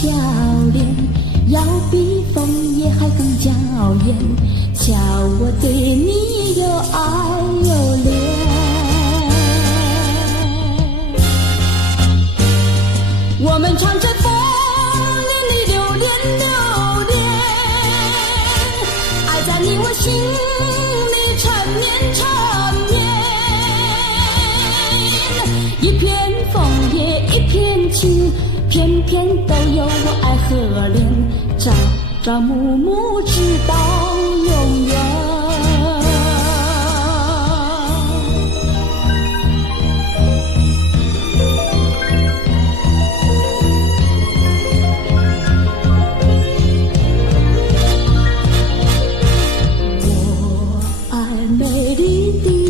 笑脸，要比枫叶还更娇艳。瞧我对你又爱又恋。我们唱着风里里流连流连，爱在你我心里缠绵缠绵。一片枫叶一片情，片片都有我爱和恋，朝朝暮暮直到永远。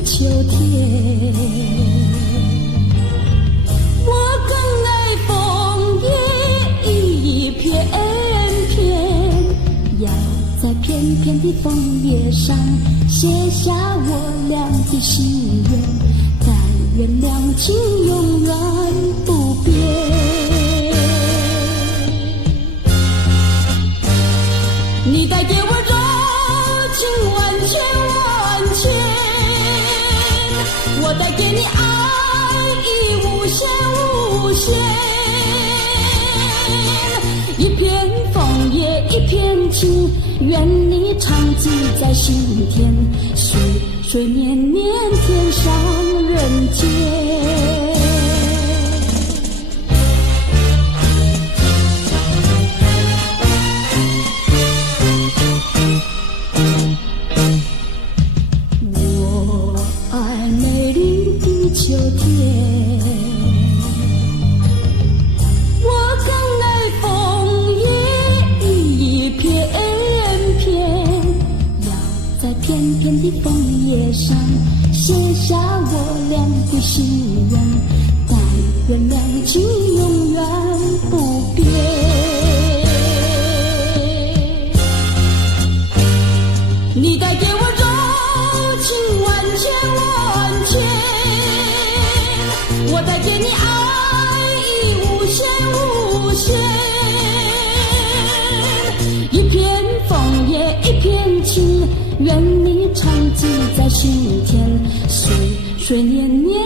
秋天，我更爱枫叶一片片，要在片片的枫叶上写下我俩的心愿，但愿两情永远不变。你带给我柔情万千万千，我带给你爱意无限无限。一片枫叶一片情，愿你常记在心田，岁岁年年天上人间。秋天，我更爱枫叶一片片，要在片片的枫叶上写下我俩的心愿，但愿两情永远不变。你带给我柔情万千万千，我带给你爱意无限无限。一片枫叶一片情，愿你常记在心田，岁岁年年